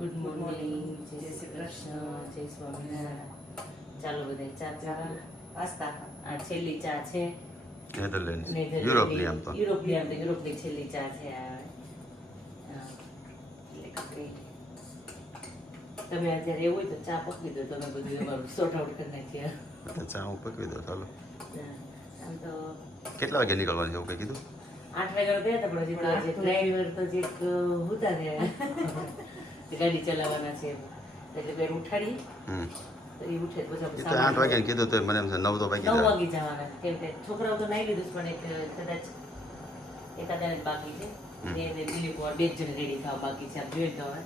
Good morning જય શ્રી કૃષ્ણ જય સ્વામિનારાયણ ચાલો બધા ચા ચા પાસ્તા. આ છેલ્લી ચા છે. નેધરલેન્ડ યુરોપની આમ તો યુરોપની આમ તો યુરોપની છેલ્લી ચા છે તમે અત્યારે એવું હોય તો ચા પકવી દો. તમે બધું અમારું સોર્ટ આઉટ કરી નાખીએ. ચા હું પકવી દો ચાલો. આમ તો કેટલા વાગે નીકળવાનું છે એવું કંઈ કીધું? આઠ વાગ્યા ગયા હતા પણ હજી તો જે ડ્રાઈવર તો જે હતા ને જે ગાડી ચલાવવાના છે એટલે પેલું ઉઠાડી તો એ ઉઠે પછી આઠ વાગે કીધું તો મને એમ છે નવ તો વાગી નવ વાગે જવાના. કેમ કે છોકરાઓ તો નાઈ લીધું પણ એક કદાચ એકાદા જ બાકી છે. ને એને દિલીપ કુમાર બે જ જણ રેડી થવા બાકી છે તો હવે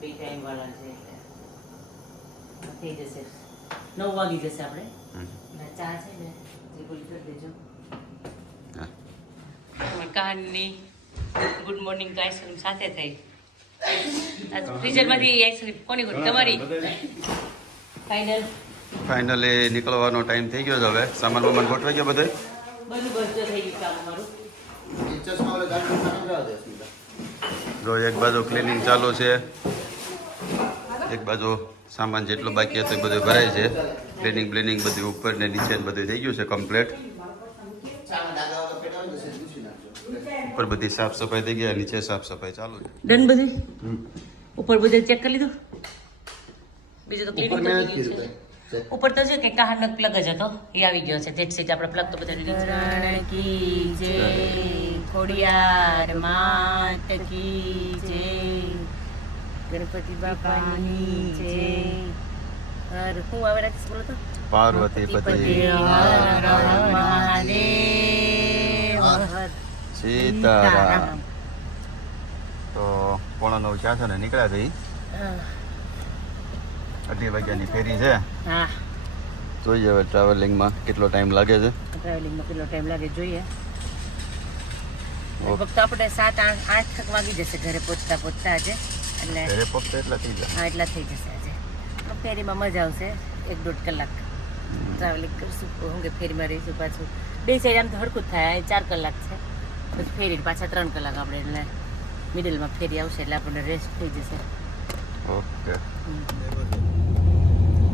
બે ટાઈમ વાળા છે એટલે થઈ જશે. નવ વાગી જશે આપણે. ચા છે ને જે બોલી કરી દેજો કહાની ગુડ મોર્નિંગ તો આઈસ્ક્રીમ સાથે થઈ. ફ્રીઝરમાંથી આઈસ્ક્રીમ કોની કોની તમારી? ફાઇનલ ફાઇનલી નીકળવાનો ટાઈમ થઈ ગયો છે હવે. સામાન વામાન ગોઠવાઈ ગયો બધો બધું બધું થઈ ગયું કામ અમારું જો એક બાજુ ક્લિનિંગ ચાલુ છે. એક બાજુ સામાન જેટલો બાકી હતો એ બધું ભરાય છે. ક્લિનિંગ બ્લિનિંગ બધું ઉપર ને નીચે બધું થઈ ગયું છે કમ્પ્લીટ ઉપર બધી સાફ સફાઈ થઈ ગઈ નીચે સાફ સફાઈ ચાલુ છે. ડન બધી? ઉપર બધું ચેક કરી લીધું? બીજું તો છે. ઉપર તો છે કે કહાનો પ્લગ જ હતો એ આવી ગયો છે. તેટ સીટ આપણે પ્લગ તો બધા કી જય ખોડિયાર માત કી જય ગણપતિ બાપાની જય હર હું આવે રાખીશ બોલો તો? પાર્વતી પતિ. હર હર મહાદેવ. સીતારામ. તો પોણા નવ ચા ને નીકળ્યા છે. અઢી વાગ્યાની ફેરી છે. હા. જોઈએ હવે ટ્રાવેલિંગમાં કેટલો ટાઈમ લાગે છે. ટ્રાવેલિંગમાં કેટલો ટાઈમ લાગે જોઈએ. ફક્ત આપણે સાત આઠ આઠ થક વાગી જશે ઘરે પહોંચતા પહોંચતા આજે. એટલે ઘરે પહોંચતા એટલા થઈ જશે હા એટલા થઈ જશે આજે. ફેરીમાં મજા આવશે. એક દોઢ કલાક ટ્રાવેલિંગ કરીશું. હું કે ફેરીમાં રહીશું પાછું. બે સાઈડ આમ તો જ થાય. ચાર કલાક છે. પછી ફેરી પાછા ત્રણ કલાક આપણે એટલે મિડલમાં ફેરી આવશે એટલે આપણને રેસ્ટ થઈ જશે. ઓકે.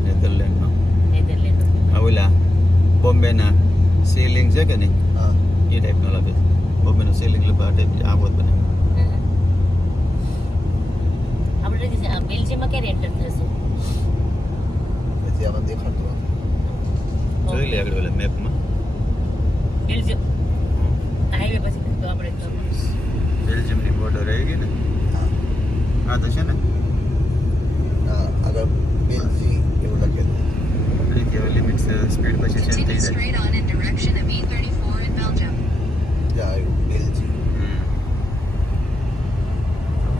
નેધરલેન્ડનો ઓલા બોમ્બેના સીલિંગ છે કે નહીં? એ ટાઈપનો લાગે બોમ્બેનો સીલિંગ લગભગ આ ટાઈપ બને. આપણે બેલ્જિયમમાં ક્યારે એન્ટર થશું? જોઈ લે આગળ ઓલા મેપમાં બેલ્જિયમ હાઈવે પછી તો આપણે તો બેલ્જિયમની બોર્ડર આવી ગઈ ને હા તો છે ને અહીંથી હવે લિમિટ સ્પીડ પછી ચેન્જ થઈ Continue જાય straight on in direction of E34 in Belgium.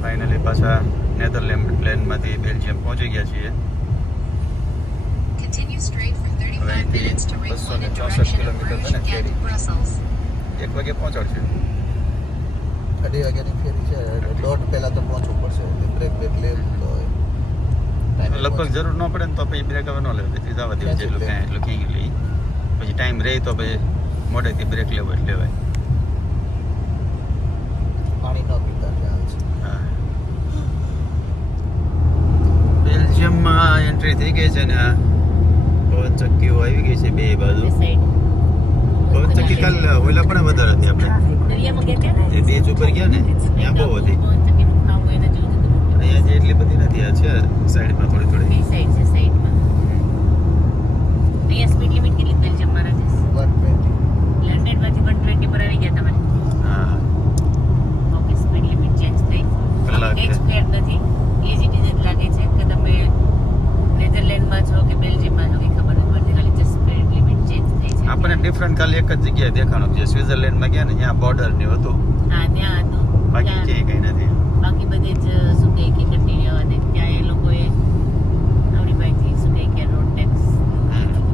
Finally પાછા નેધરલેન્ડ પ્લેનમાંથી બેલ્જિયમ પહોંચી ગયા છીએ Continue straight for 35 અહીંથી minutes to Ring 1 in 264 direction of kilometre Bruges છે ને Ghent, ફેરી. Brussels. એક વાગે પહોંચાડશે અઢી વાગ્યાની ફેરી છે. એટલે દોઢ પહેલા તો પહોંચવું પડશે. બ્રેક બ્રેક લેવું તો લગભગ જરૂર ન પડે ને તો પછી બ્રેક હવે ન લેવું પછી જવા દેવું જેટલું ક્યાં એટલું ક્યાંય લઈ. પછી ટાઈમ રહે તો પછી મોડેથી બ્રેક લેવો એટલે લેવાય. પાણી ન પીતા. બેલ્જિયમમાં એન્ટ્રી થઈ ગઈ છે ને પવન ચક્કીઓ આવી ગઈ છે બે બાજુ. સાઈડ પવન ચક્કી કાલ ઓલા પણ વધારે હતી આપણે. એ બીચ ઉપર ગયા ને? ત્યાં બહુ હતી. અહીંયા જે એટલી બધી નથી આ છે સાઈડમાં થોડી થોડી સાઈડ છે સાઈડમાં અહીંયા સ્પીડ લિમિટ કેટલી બેલ્જિયમમાં રાજેશ વન ટ્વેન્ટી લંડનમાંથી વન ટ્વેન્ટી પર આવી ગયા તમે હા ઓકે સ્પીડ લિમિટ ચેન્જ થઈ કલાક એક ફેર નથી એ જ ઇટ ઇઝ જ લાગે છે કે તમે નેધરલેન્ડમાં છો કે બેલ્જિયમમાં છો કે ખબર નથી પડતી ખાલી જસ્ટ સ્પીડ લિમિટ ચેન્જ થઈ છે આપણને ડિફરન્ટ ખાલી એક જ જગ્યાએ દેખાણું જે સ્વિટરલેન્ડમાં ગયા ને ત્યાં બોર્ડર ને હતું હા ત્યાં હતું બાકી ત્યાં- ક્યાંય કઈ નથી બાકી બધે જ શું કહે કે કન્ટિન્યુ અને ત્યાં એ લોકોએ આપણી પાસેથી શું કહે કે રોડ ટેક્સ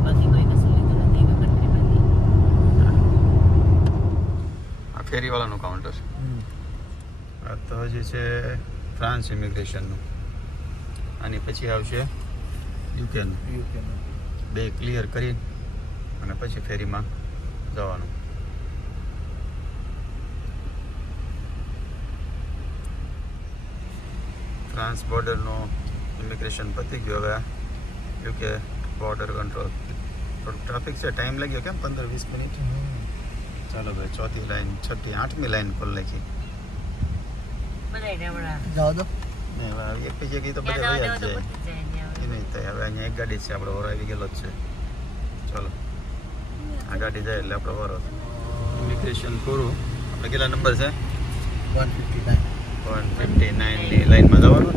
બાકી કોઈ કશું લીધું નથી કે કન્ટ્રીમાંથી આ ફેરીવાળાનું કાઉન્ટર છે. આ તો હજી છે ફ્રાન્સ ઇમિગ્રેશનનું આની પછી આવશે યુકેનું યુકેનું બે ક્લિયર કરી અને પછી ફેરીમાં જવાનું. ફ્રાન્સ બોર્ડરનું ઇમિગ્રેશન પતી ગયું હવે. યુકે બોર્ડર કંટ્રોલ થોડુંક ટ્રાફિક છે ટાઈમ લાગ્યો કેમ? પંદર વીસ મિનિટ. ચાલો ભાઈ ચોથી લાઈન છઠ્ઠી આઠમી લાઈન ખોલ નાખી હમણાં. જાઓ દો. એક પછી એક તો બધા વયા દેવા જ તો જાય પતી જ જાય એ નહીં થાય હવે અહીંયા એક ગાડી છે આપણો વરો આવી ગયેલો જ છે. ચાલો. આ ગાડી જાય એટલે આપણો વરો ઇમિગ્રેશન પૂરું. આપણે કેટલા નંબર છે? One fifty nine one fifty નાઇનની લાઈનમાં જવાનું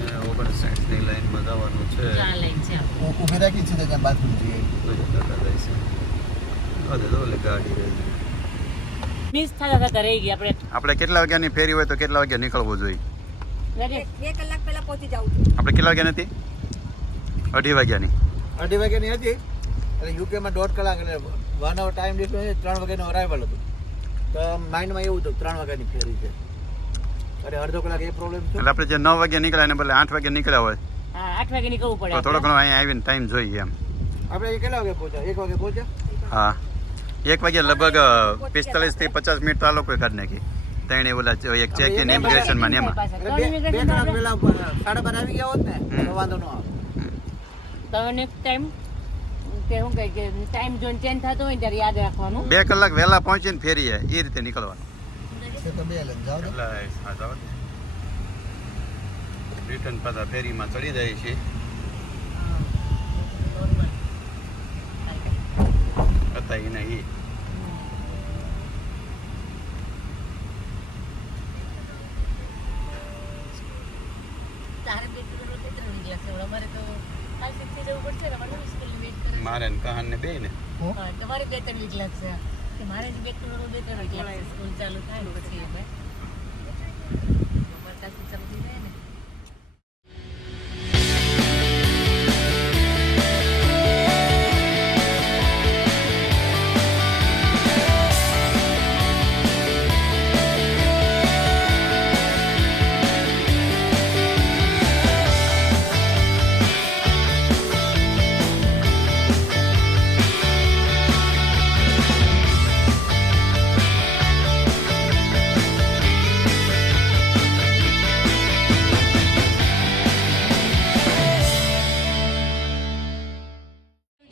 ને ઓગણસાઠની લાઈનમાં જવાનું છે. ચાર લાઈન છે. આપણે. ઊભી રાખી છે ત્યાં બાથરૂમ જઈએ. મિસ થતા થતા રહી ગઈ આપણે આપણે કેટલા વાગ્યાની ફેરી હોય તો કેટલા વાગ્યા નીકળવું જોઈએ? બે કલાક પહેલા પહોંચી જાઉં આપણે કેટલા વાગ્યા નથી? અઢી વાગ્યાની. અઢી વાગ્યાની હતી. એટલે યુકેમાં દોઢ કલાક એટલે વન અવર ટાઈમ ડિફરન્સ ત્રણ વાગ્યાનું અરાઇવલ હતું. તો માઇન્ડમાં એવું હતું ત્રણ વાગ્યાની ફેરી છે. અરે અડધો કલાક એ પ્રોબ્લેમ છે. એટલે આપણે જે નવ વાગ્યા નીકળ્યા ને બદલે આઠ વાગ્યા નીકળ્યા હોય. હા આઠ વાગે નીકળવું પડે થોડો ઘણો અહીંયા આવીને ટાઈમ જોઈએ એમ. આપણે કેટલા વાગે પહોંચ્યા? એક વાગે પહોંચ્યા? હા. એક વાગે લગભગ પિસ્તાલીસથી પચાસ મિનિટ તો આ લોકોએ કાઢી નાખી. ત્રણે ઓલા એક ચેક ઇન ઇમિગ્રેશનમાં ને એમાં. સાડા બાર આવી ગયા હોત ને વાંધો ન આવે. તો નેક્સ્ટ ટાઈમ કે શું કહે કે ટાઈમ ઝોન ચેન્જ થતો હોય ને ત્યારે યાદ બે કલાક વહેલા પહોંચીને ફેરીએ એ રીતે નીકળવાનું. રિટર્ન પાછા ફેરીમાં ચડી જાય છે હતા એના એ તારે બે કિલોમીટર કેટલું નીકળ્યા છે અમારે તો કાલ શીખથી જવું પડશે ને અમારે વીસ કિલોમીટર વેઇટ કરે મારે કહાન ને બે ને. તમારે બે ત્રણ વીક લાગશે કે મારે જ બે ત્રણ વીક લાગશે સ્કૂલ ચાલુ થાય ને પછી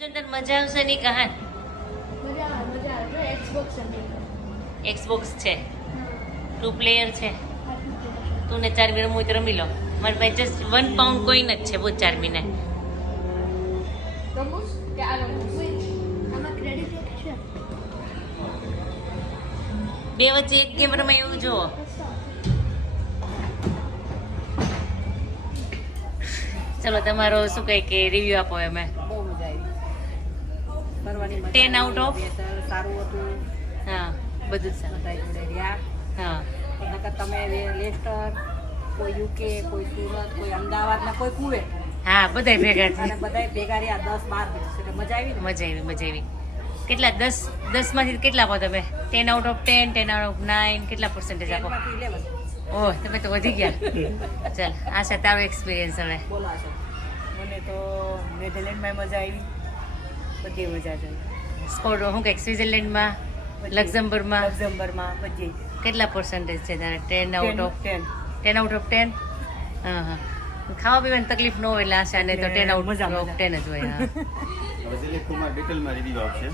જનતન મજા આવશે ની કહાન? આવે એક્સબોક્સ છે ટુ પ્લેયર છે. તું ને ચાર રમવું તો રમી લો. મારી પાસે જસ્ટ વન પાઉન્ડ કોઈન જ છે બહુ ચાર મહિને બે વચ્ચે એક ગેમ રમાય એવું જુઓ. ચલો તમારો શું કહે કે રિવ્યુ આપો એમે. આવી ફરવાની મજા 10 out of? આવી. વેધર સારું હતું. હા. બધું જ સારું થાય જોડે રહ્યા. હા. તમે લેસ્ટર કોઈ યુકે કોઈ સુરત કોઈ અમદાવાદ ને કોઈ કુવે હા બધાય ભેગા અને બધાય બધા ભેગા રહ્યા દસ બાર દિવસ. એટલે મજા આવી ને? મજા આવી મજા આવી. કેટલા દસ દસમાંથી કેટલા આપો તમે? Ten out of ten ten out of nine કેટલા પર્સન્ટેજ આપો? ઓહ તમે તો વધી ગયા. ચાલ આ છે તારો એક્સપિરિયન્સ હવે. બોલો છો મને તો નેધરલેન્ડમાં મજા આવી. બધી મજા જ આવી. શું કંઈક સ્વિટરલેન્ડમાં લક્ઝમબર્ગમાં લક્ઝમબર્ગમાં બધી. કેટલા પર્સન્ટેજ છે તારે? Ten out of ten ten out of ten હા હા. ખાવા પીવાની તકલીફ ન હોય એટલે આશા ને તો ટેન આઉટ મજા, ઓફ ટેન જ હોય હા. હવે ડિટેલમાં રિવ્યુ આપણે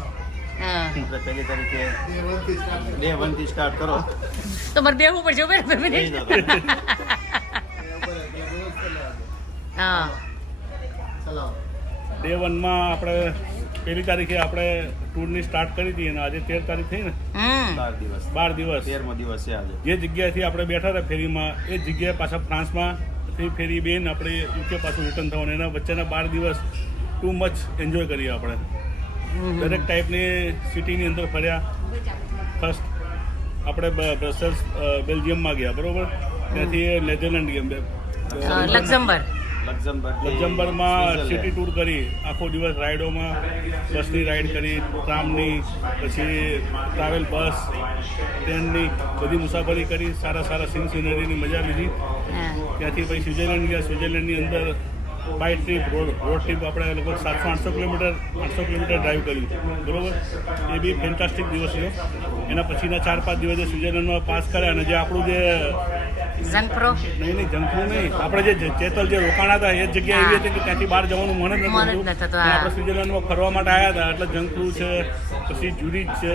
પહેલી તારીખે ડે વનથી સ્ટાર્ટ કરો. તો મારે બેહવું પડશે બે મિનિટ. હા. ડે વનમાં આપણે પહેલી તારીખે આપણે ટૂરની સ્ટાર્ટ કરી હતી અને આજે તેર તારીખ થઈ ને? બાર દિવસ. બાર દિવસ. તેરમો દિવસ છે આજે. જે જગ્યાએથી આપણે બેઠા હતા ફેરીમાં એ જગ્યાએ પાછા ફ્રાન્સમાં થી ફેરી બેન આપણે યુકે પાછું રિટર્ન થવાનું. એના વચ્ચેના બાર દિવસ ટુ મચ એન્જોય કરીએ આપણે. દરેક ટાઈપની સિટીની અંદર ફર્યા. ફર્સ્ટ આપણે બ- બ્રસેલ્સ બેલ્જિયમમાં ગયા બરોબર? ત્યાંથી નેધરલેન્ડ ગયા. લક્ઝમબર્ગ. લક્ઝમબર્ગમાં સિટી ટૂર કરી આખો દિવસ રાઇડોમાં બસની રાઈડ કરી ટ્રામની પછી ટ્રાવેલ બસ ટ્રેનની બધી મુસાફરી કરી સારા સારા સીન સિનરીની મજા લીધી. ત્યાંથી પછી સ્વિટ્ઝરલેન્ડ ગયા. સ્વિટ્ઝરલેન્ડની અંદર by trip road road trip આપણે લગભગ સાતસો આઠસો કિલોમીટર આઠસો કિલોમીટર ડ્રાઈવ કર્યું. બરોબર? એ બી ફેન્ટાસ્ટિક દિવસ રહ્યો. એના પછીના ચાર પાંચ દિવસે સ્વિટ્ઝરલેન્ડમાં પાસ કર્યા અને જે આપણું જે ઝંખરો નહીં નહીં જંકનું નહીં. આપણે જે ચેતલ જે રોકાણા હતા એ જગ્યા એવી હતી કે ત્યાંથી બહાર જવાનું મન જ મન થતું. આપણે સ્વિટરલેન્ડમાં ફરવા માટે આવ્યા હતા એટલે જંકફ્રૂ છે પછી જુરીચ છે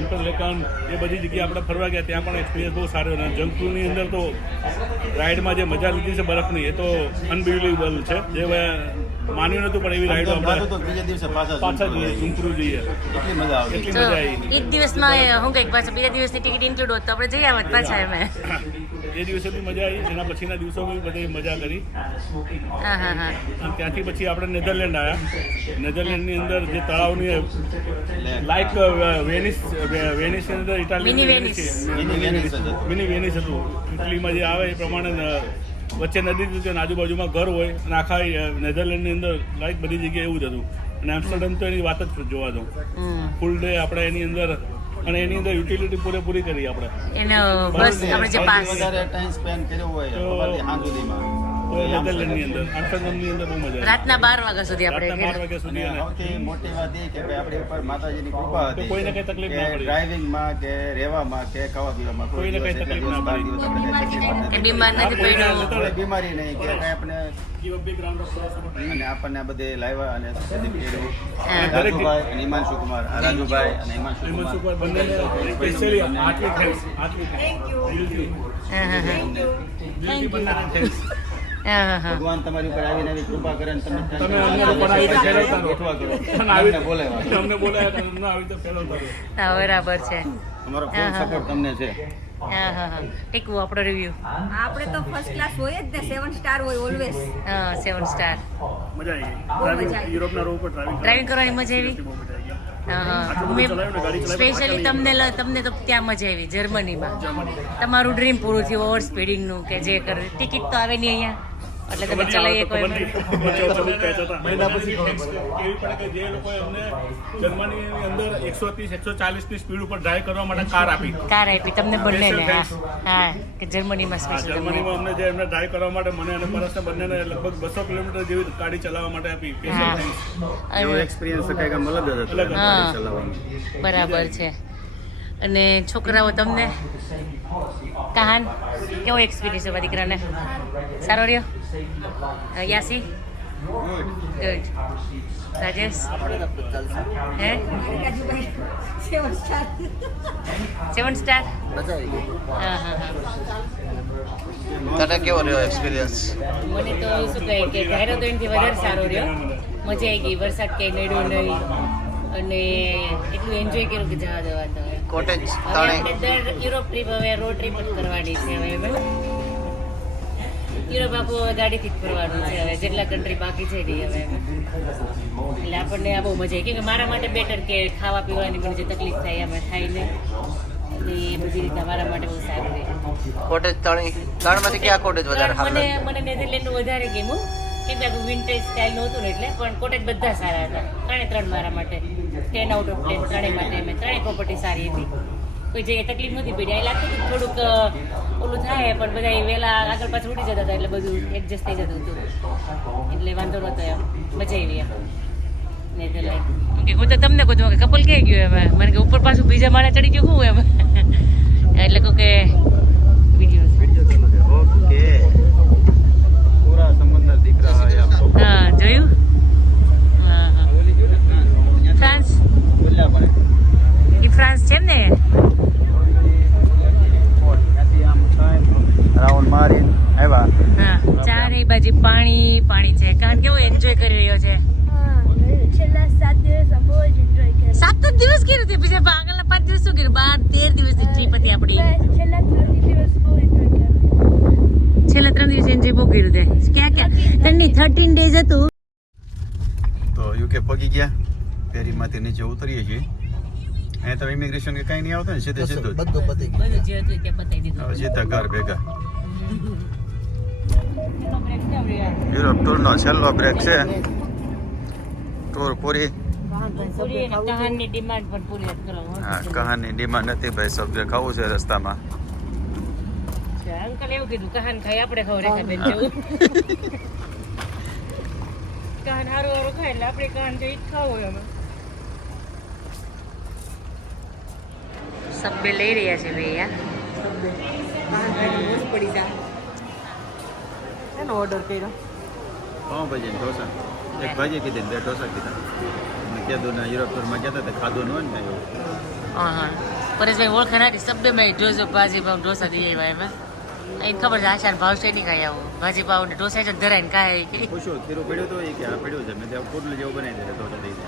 ઇન્ટરલેકન એ બધી જગ્યાએ આપણે ફરવા ગયા. ત્યાં પણ એક્સપિરિયન્સ બહુ સારો અને જંકફ્રૂની અંદર તો રાઈડમાં જે મજા લીધી છે બરફની એ તો અનબિલીવેબલ છે. જે માન્યું નતું પણ એવી રાઈડો આપણે બીજા દિવસે પાછા પાછા જઈએ ઝુમક્રુ જઈએ એટલી મજા આવે. એટલી મજા આવી એક દિવસમાં હું કંઈક પાછા બીજા દિવસની ટિકિટ ઇન્ક્લુડ હોત તો આપણે જઈ આવત પાછા એમ. એ દિવસે બી મજા આવી એના પછીના દિવસો બી બધી મજા કરી. હા હા હા. અને ત્યાંથી પછી આપણે નેધરલેન્ડ આવ્યા. નેધરલેન્ડની અંદર જે તળાવની લાઈક વેનિસ વેનિસની અંદર ઇટાલી. મિની વેનિસ હતું. ઇટલીમાં જે આવે એ પ્રમાણે વચ્ચે નદી હતી આજુબાજુમાં ઘર હોય અને આખા નેધરલેન્ડની અંદર લાઈક બધી જગ્યાએ એવું જ હતું. અને એમ્સ્ટરડમ તો એની વાત જ જોવા દઉં. ફૂલ ડે આપણે એની અંદર અને એની અંદર યુટિલિટી પૂરેપૂરી કરી આપણે. એનો બસ આપણે જે પાસ વધારે ટાઈમ સ્પેન્ડ કર્યો હોય તો- સવારથી સાંજ સુધીમાં તો એ નેધરલેન્ડની અંદર આમ્સ્ટરડમની અંદર બહુ મજા રાતના બાર વાગ્યા સુધી રાતના બાર વાગ્યા સુધી સૌથી મોટી વાત એ કે ભાઈ આપણી ઉપર માતાજીની કૃપા હતી કોઈને કંઈ તકલીફ ના કે પડી. ડ્રાઇવિંગમાં કે રહેવામાં કે ખાવા પીવામાં કોઈ કોઈને તકલીફ ના પડી. કંઈ કે બીમાર નથી પડ્યો. બીમારી નહીં કે કાંઈ આપણે આપણને આ બધે લાવ્યા અને. રાજુભાઈ હિમાંશુ કુમાર રાજુભાઈ અને હિમાંશુ કુમાર. ભગવાન તમારી ઉપર આવીને આવી કૃપા કરે તમે તમે અમને અમને બોલાવ્યા અમને બોલાયા આવી તો ફેરવતા હા બરાબર છે. અમારો ફૂલ હા, હા, સપોર્ટ તમને છે. હા હા. હા ટીકવું આપણો રિવ્યુ આપણે તો ફર્સ્ટ ક્લાસ હોય જ ને. સેવન સ્ટાર હોય ઓલવેઝ હા સેવન સ્ટાર મજા આવી યુરોપના રોડ પર ડ્રાઇવિંગ ડ્રાઇવિંગ કરવાની મજા આવી? સ્પેશિયલી તમને તમને તો ત્યાં મજા આવી જર્મનીમાં તમારું ડ્રીમ પૂરું થયું ઓવર સ્પીડિંગનું કે જે કર ટિકિટ તો આવે નહીં અહીંયા? એટલે તમે ચલાવી શકો એમ મહિના પછી કેવી પડે કે જે લોકો અમને જર્મની અંદર એકસો ત્રીસ એકસો ચાલીસની સ્પીડ ઉપર ડ્રાઈવ કરવા માટે કાર આપી. કાર આપી તમને બંનેને હા. હા કે જર્મનીમાં સ્પેશિયલ જર્મનીમાં અમને જે એમને ડ્રાઈવ કરવા માટે મને અને પરસને બંનેને લગભગ બસો કિલોમીટર જેવી ગાડી ચલાવવા માટે આપી. એવો એક્સપિરિયન્સ કંઈક અલગ જ હતો. ચલાવવાનો બરાબર છે. અને છોકરાઓ તમને કહાન કેવો એક્સપિરિયન્સ છે દીકરાને? સારો રહ્યો? યાસી? ગુડ રાજેશ? હે? સેવન સ્ટાર હા હા હા. તને કેવો રહ્યો એક્સપિરિયન્સ મને તો શું કહે કે ધૈર્યદોનથી વધારે સારો રહ્યો. મજા આવી ગઈ વરસાદ ક્યાંય નડ્યો નહીં. અને એટલું એન્જોય કર્યું કે જવા દેવા તો. હવે. કોટેજ તળે યુરોપ ટ્રીપ હવે રોડ ટ્રીપ જ કરવાની છે હવે યુરોપ આખું ગાડીથી જ ફરવાનું છે હવે જેટલા કન્ટ્રી બાકી છે નહીં હવે. એટલે આપણને આ બહુ મજા આવી. કે મારા માટે બેટર કે ખાવા પીવાની પણ જે તકલીફ થાય અમે થાય ને. એ બધી રીતના મારા માટે બહુ સારું રહે. કોટેજ ત્રણેય ત્રણમાંથી કયા કોટેજ પણ મને મને નેધરલેન્ડનું વધારે ગમ્યું. કેમ કે વિન્ટેજ સ્ટાઇલ નહોતું ને એટલે પણ કોટેજ બધા સારા હતા. ત્રણે ત્રણ મારા માટે. ટેન આઉટ ઓફ ટેન ત્રણેય માટે અમે ત્રણેય પ્રોપર્ટી સારી હતી. કોઈ જગ્યાએ તકલીફ નથી પડી એ લાગતું હતું થોડુંક ઓલું થાય પણ બધા વહેલા આગળ પાછળ ઉડી જતા હતા એટલે બધું એડજસ્ટ થઈ જતું હતું. એટલે વાંધો નહોતો એમ. મજા આવી એમ. નેધરલેન્ડ કે હું તો તમને કહું છું કે કપલ ક્યાં ગયું એમ? મને કે ઉપર પાછું બીજા માળે ચડી ગયું હું એમ? એટલે કહું કે ઓકે. પૂરા સમંદર હૈ જોયું? હા ફ્રાન્સ છે ને? રાઉન્ડ મારીને આવ્યા. હા બાજુ પાણી પાણી છે. કારણ કેવો એન્જોય કરી રહ્યો છે? છેલ્લા સાત દિવસ બહુ જ એન્જોય કર્યો સાત જ દિવસ કર્યું આગળના પાંચ દિવસ શું કર્યું? બાર તેર દિવસની ટ્રીપ હતી આપણી. છેલ્લા ત્રણ દિવસ બહુ એન્જોય કર્યો છેલ્લા ત્રણ દિવસ એન્જોય બહુ કર્યું તે ક્યાં ક્યાં ત્રણની થર્ટીન ડેઝ હતું. તો યુકે પગી ગયા? ફેરીમાંથી નીચે ઉતરીએ છીએ. અહીંયા તો ઇમિગ્રેશન કે કંઈ નહીં આવતું ને સીધે સીધું બધું પતી ગયું જે હતું તે પતાવી દીધું. સીધા ઘર ભેગા. યુરોપ ટૂરનો છેલ્લો બ્રેક છે. ટૂર પૂરી. પૂરી ડિમાન્ડ પણ પૂરી કરો. હા કહાની ડિમાન્ડ નથી ભાઈ સબ્જી ખાવું છે રસ્તામાં. અંકલ એવું કીધું કહાન ખાઈ આપણે ખાવ રેખા બેન જેવું. કહાન હારું હારું ખાય એટલે આપણે કહાન જેવી જ ખાવું હોય સબ્બે લઈ રહ્યા છે ભૈયા એનો ઓર્ડર કર્યો પાઉં ભાજી ને ઢોસા એક ભાજી કીધી ને બે ઢોસા કીધા મેં કીધું ને યુરોપ ટૂરમાં ગયા હતા તો ખાધું ન હોય ને હા હા પરેશભાઈ ઓળખાણ હતી શબ્દમાં ઢોસો ભાજી પાઉં ઢોસા દઈ આવ્યા એમાં અહીં ખબર છે આશાને ભાવ છે નહીં ખાઈ આવું ભાજી પાવ ને ઢોસા જ ધરાઈને ખાય કે પૂછ્યું ખીરું પડ્યું તો એ કે આ પડ્યું છે મેં ત્યાં પોટલું જેવું બનાવી દે ઢોસા દઈ દે?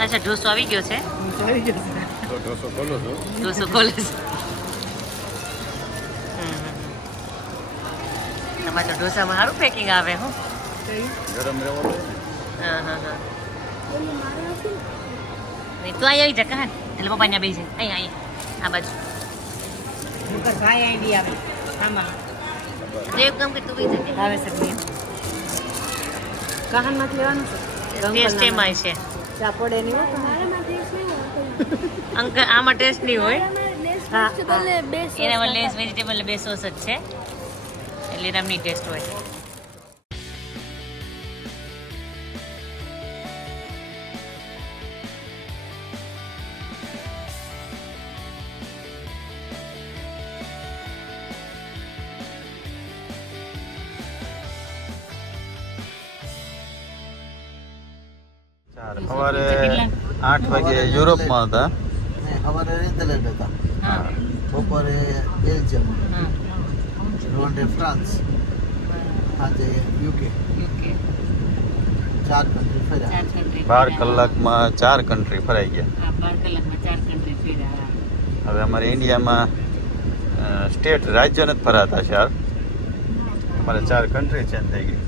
અચ્છા ઢોસો આવી ગયો છે આવી તો ઢોસો ખોલો છો ઢોસો ખોલે છે હમ, હમ. તમારે તો ઢોસામાં સારું પેકિંગ આવે હો. ગરમ રહેવો પડે ને હા હા હા. નહીં તું અહીં આવી જા કહા એટલે પપ્પા ને બેસી અહીં અહીં આ બાજુ. ભાઈ આઈડી આવે. આમાં. દેવ કામ કે તું બેસી જા આવે છે બેન કહાનમાંથી લેવાનું છે? ટેસ્ટ એમાં છે. ચા પડે નહીં હો કહાન. મારામાં ટેસ્ટ નહીં હોય અંકલ આમાં ટેસ્ટ નહીં હોય. એનામાં લેસ વેજીટેબલ બે સોસ જ છે. એટલે એનામની ટેસ્ટ હોય. સવારે આઠ વાગે યુરોપમાં હતા ને સવારે નેધરલેન્ડ હતા હા બપોરે બેલ્જિયમ હા રોન્ડે ફ્રાન્સ આજે યુકે યુકે ચાર કન્ટ્રી ફર્યા ચાર country બાર ફર્યા. કલાકમાં ચાર કન્ટ્રી ફરાઈ ગયા હા બાર કલાકમાં ચાર કન્ટ્રી ફર્યા હવે અમારે ઇન્ડિયામાં સ્ટેટ રાજ્ય નથી ફરાતા ચાર અમારે ચાર કન્ટ્રી ચેન્જ થઈ ગઈ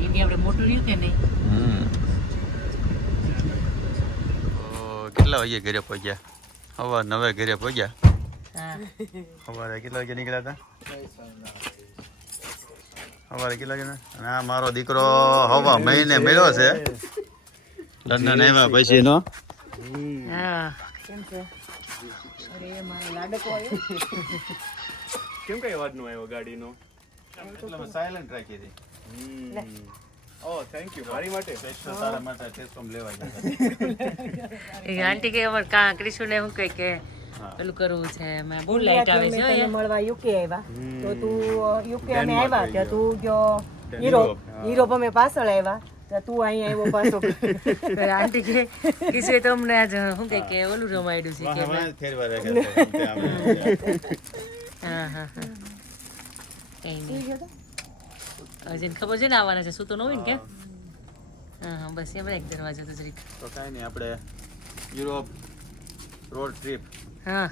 ઇન્ડિયા આપણે મોટું રહ્યું કે નહીં હમ. તો કેટલા વાગે ઘરે પહોંચ્યા? સવાર નવે ઘરે પહોંચ્યા? હા. સવારે કેટલા વાગે નીકળ્યા હતા? સવારે કેટલા વાગે અને આ મારો દીકરો હવા મહિને મળ્યો છે. લંડન આવ્યા પછીનો હા. કેમ છે? અરે મારો લાડકો આવ્યો. કેમ કઈ અવાજ નો આવ્યો ગાડીનો? સાયલન્ટ રાખી હતી. ઓ થેન્ક યુ મારી માટે? સ્પેશિયલ તારા માટે ટેસ્ટ લેવા ગયા એ આંટી કે અમારે કા ક્રિશુને શું કહે કે પેલું કરવું છે મેં બહુ લાઈટ આવે છે અહીંયા. મળવા યુકે આવ્યા? તો તું યુકે અમે આવ્યા ત્યાં તું જો યુરોપ યુરોપ, અમે પાછળ આવ્યા. તું અહીંયા આવ્યો પાછો. આંટી કે કિશુએ તમને આજ શું કહે કે ઓલું રમાડ્યું છે કે વાહ, વાહ, ફેરવા રાખ્યા છે. ત્યાં અમે- હા હા હા. કઈ નહીં હવે જેને ખબર છે ને આવવાના છે શું તો ન હોય કે હા હા બસ એમ એક દરવાજો તો જરીક તો કાંઈ નહીં આપણે યુરોપ રોડ ટ્રીપ હા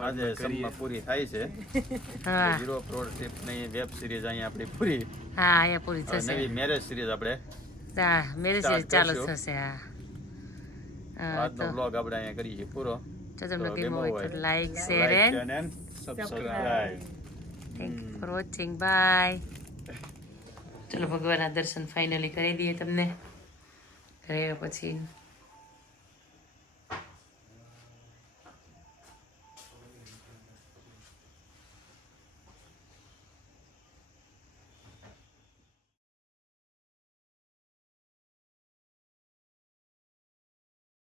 આજે સંપા પૂરી થાય છે હા યુરોપ રોડ ટ્રીપની વેબ સિરીઝ અહીંયા આપણી પૂરી હા અહીંયા પૂરી થશે નવી મેરેજ સિરીઝ આપણે હા મેરેજ સિરીઝ ચાલુ થશે હા હા આજનો તો બ્લોગ આપણે અહીંયા કરીએ પૂરો તો તમને તો હોય તો like share and subscribe thank for watching bye ચલો ભગવાનના દર્શન ફાઇનલી કરી દઈએ તમને. ઘરે પછી